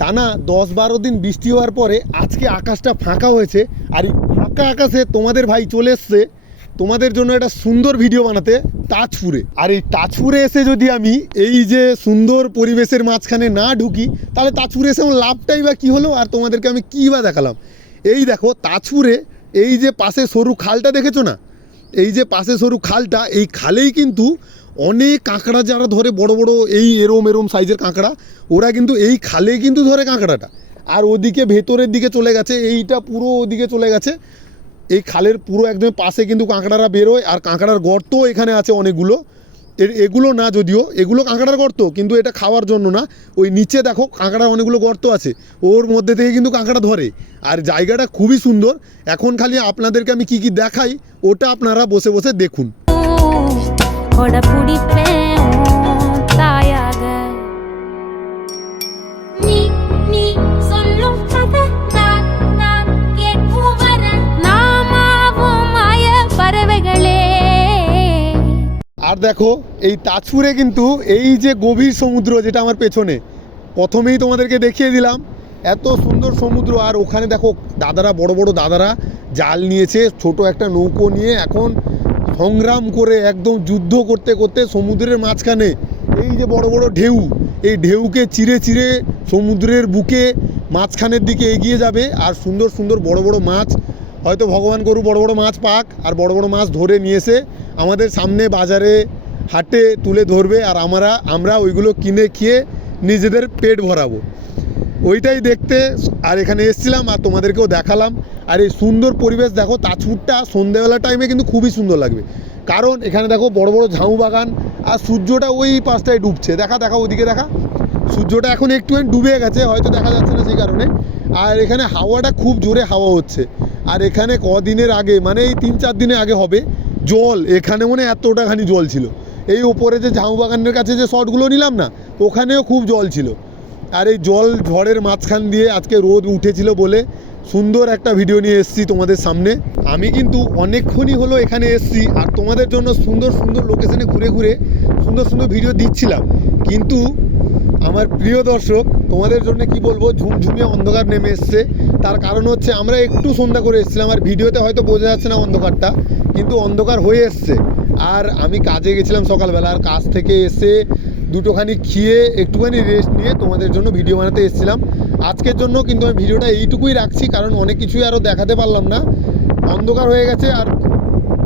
টানা 10-12 দিন বৃষ্টি হওয়ার পরে আজকে আকাশটা ফাঁকা হয়েছে। আর এই ফাঁকা আকাশে তোমাদের ভাই চলে এসছে তোমাদের জন্য একটা সুন্দর ভিডিও বানাতে তাজপুরে। আর এই তাজপুরে এসে যদি আমি এই যে সুন্দর পরিবেশের মাঝখানে না ঢুকি তাহলে তাজপুরে এসে আমার লাভটাই বা কী হলো, আর তোমাদেরকে আমি কী বা দেখালাম। এই দেখো তাজপুরে এই যে পাশে সরু খালটা দেখেছো না, এই যে পাশে সরু খালটা, এই খালেই কিন্তু অনেক কাঁকড়া যারা ধরে বড় বড় এই এরম সাইজের কাঁকড়া, ওরা কিন্তু এই খালে কিন্তু ধরে কাঁকড়াটা। আর ওদিকে ভেতরের দিকে চলে গেছে, এইটা পুরো ওদিকে চলে গেছে, এই খালের পুরো একদম পাশে কিন্তু কাঁকড়ারা বেরোয়। আর কাঁকড়ার গর্ত এখানে আছে অনেকগুলো, এগুলো না যদিও এগুলো কাঁকড়ার গর্ত, কিন্তু এটা খাওয়ার জন্য না। ওই নিচে দেখো কাঁকড়ার অনেকগুলো গর্ত আছে, ওর মধ্যে থেকে কিন্তু কাঁকড়া ধরে। আর জায়গাটা খুবই সুন্দর। এখন খালি আপনাদেরকে আমি কি কি দেখাই ওটা আপনারা বসে বসে দেখুন। আর দেখো এই তাজপুরে কিন্তু এই যে গভীর সমুদ্র যেটা আমার পেছনে প্রথমেই তোমাদেরকে দেখিয়ে দিলাম, এত সুন্দর সমুদ্র। আর ওখানে দেখো দাদারা, বড় বড় দাদারা জাল নিয়েছে, ছোট একটা নৌকো নিয়ে এখন সংগ্রাম করে একদম যুদ্ধ করতে করতে সমুদ্রের মাঝখানে এই যে বড় বড় ঢেউ, এই ঢেউকে চিরে চিরে সমুদ্রের বুকে মাঝখানের দিকে এগিয়ে যাবে। আর সুন্দর সুন্দর বড় বড় মাছ, হয়তো ভগবান করুক বড় বড় মাছ পাক, আর বড় বড় মাছ ধরে নিয়ে এসে আমাদের সামনে বাজারে হাটে তুলে ধরবে। আর আমরা ওইগুলো কিনে খেয়ে নিজেদের পেট ভরাবো, ওইটাই দেখতে আর এখানে এসেছিলাম আর তোমাদেরকেও দেখালাম। আর এই সুন্দর পরিবেশ দেখো, তাজপুরটা সন্ধ্যেবেলা টাইমে কিন্তু খুবই সুন্দর লাগবে, কারণ এখানে দেখো বড় বড় ঝাউ বাগান, আর সূর্যটা ওই পাশটায় ডুবছে। দেখা ওদিকে দেখা, সূর্যটা এখন একটুখানি ডুবে গেছে, হয়তো দেখা যাচ্ছে না সেই কারণে। আর এখানে হাওয়াটা খুব জোরে হাওয়া হচ্ছে। আর এখানে কদিনের আগে, মানে এই 3-4 দিনের আগে হবে, জল এখানে মনে এতটাখানি জল ছিল। এই ওপরে যে ঝাউ বাগানের কাছে যে শটগুলো নিলাম না, ওখানেও খুব জল ছিল। আর এই জল ঝড়ের মাঝখান দিয়ে আজকে রোদ উঠেছিল বলে সুন্দর একটা ভিডিও নিয়ে এসেছি তোমাদের সামনে। আমি কিন্তু অনেকক্ষণই হলো এখানে এসেছি আর তোমাদের জন্য সুন্দর সুন্দর লোকেশনে ঘুরে ঘুরে সুন্দর সুন্দর ভিডিও দিচ্ছিলাম, কিন্তু আমার প্রিয় দর্শক তোমাদের জন্য কি বলবো, ঝুমঝুমিয়ে অন্ধকার নেমে এসছে। তার কারণ হচ্ছে আমরা একটু সন্ধ্যা করে এসেছিলাম, আর ভিডিওতে হয়তো বোঝা যাচ্ছে না অন্ধকারটা, কিন্তু অন্ধকার হয়ে এসছে। আর আমি কাজে গেছিলাম সকালবেলা, আর কাজ থেকে এসে দুটোখানি খেয়ে একটুখানি রেস্ট নিয়ে তোমাদের জন্য ভিডিও বানাতে এসেছিলাম আজকের জন্য। কিন্তু আমি ভিডিওটা এইটুকুই রাখছি, কারণ অনেক কিছুই আরও দেখাতে পারলাম না, অন্ধকার হয়ে গেছে। আর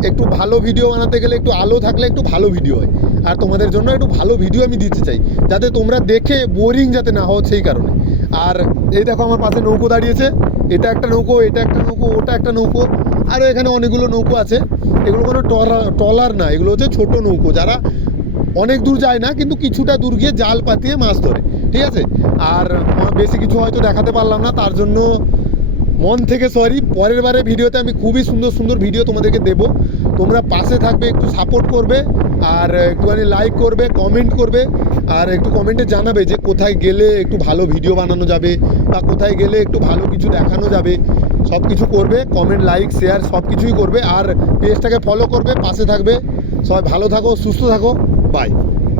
একটু ভালো ভিডিও বানাতে গেলে একটু আলো থাকলে একটু ভালো ভিডিও হয়, আর তোমাদের জন্য একটু ভালো ভিডিও আমি দিতে চাই, যাতে তোমরা দেখে বোরিং যাতে না হও সেই কারণে। আর এই দেখো আমার পাশে নৌকো দাঁড়িয়েছে, এটা একটা নৌকো, এটা একটা নৌকো, ওটা একটা নৌকো, আরও এখানে অনেকগুলো নৌকো আছে। এগুলো কোনো ট্রলার না, এগুলো হচ্ছে ছোটো নৌকো, যারা অনেক দূর যায় না কিন্তু কিছুটা দূর গিয়ে জাল পাতিয়ে মাছ ধরে, ঠিক আছে। আর বেশি কিছু হয়তো দেখাতে পারলাম না, তার জন্য মন থেকে সরি। পরের বারে ভিডিওতে আমি খুবই সুন্দর সুন্দর ভিডিও তোমাদেরকে দেবো, তোমরা পাশে থাকবে, একটু সাপোর্ট করবে, আর একটুখানি লাইক করবে, কমেন্ট করবে, আর একটু কমেন্টে জানাবে যে কোথায় গেলে একটু ভালো ভিডিও বানানো যাবে বা কোথায় গেলে একটু ভালো কিছু দেখানো যাবে। সব কিছু করবে, কমেন্ট, লাইক, শেয়ার সব কিছুই করবে, আর পেজটাকে ফলো করবে, পাশে থাকবে। সবাই ভালো থাকো, সুস্থ থাকো, বাই।